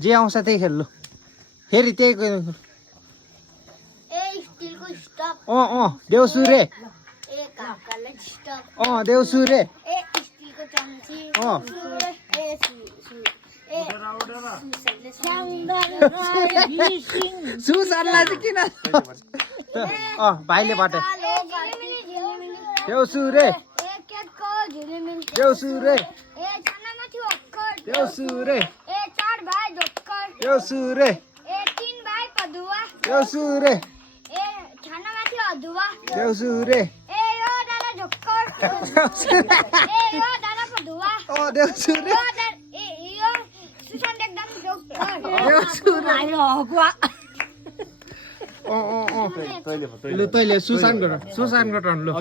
जे आउँछ त्यही खेल लु फेरि त्यही देउसु रे देउसु रे सुसानलाई चाहिँ किन भाइले बाटे देउसु रे देउसु रे देउसु रे देउसु रे देउसु रे देउसु रे देउसु रे लु तैँले सुसान गर लु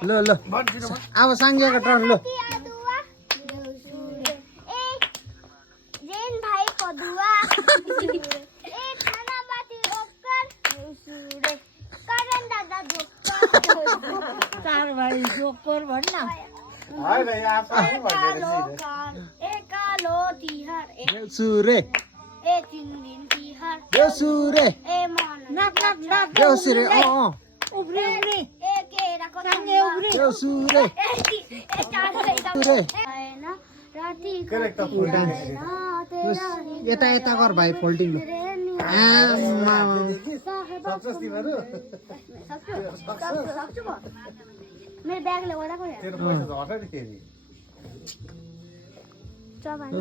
ल ल अब साङ्गेको टर्न ल यता यता कर भाइ फोल्डिङ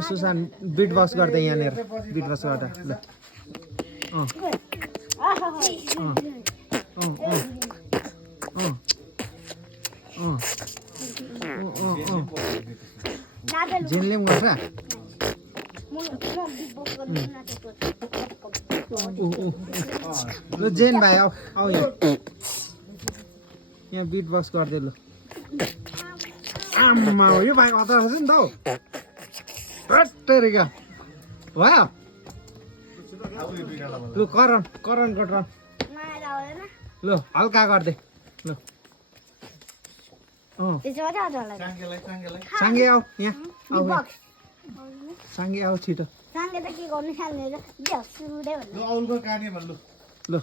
सुसान बिट बक्स गर्दै यहाँनिर बिट बक्स गर्दा ल जिनले पनि गर्छ ल जेन भाइ आऊ यहाँ बिट बक्स गरिदिए लु आम्मा यो भाइ अतार छ नि त हट्टेरिका भयो लु करण टर्न लु हल्का गरिदे ल साङ्गे आऊ यहाँ आऊ साङ्गे आऊ छिटो ल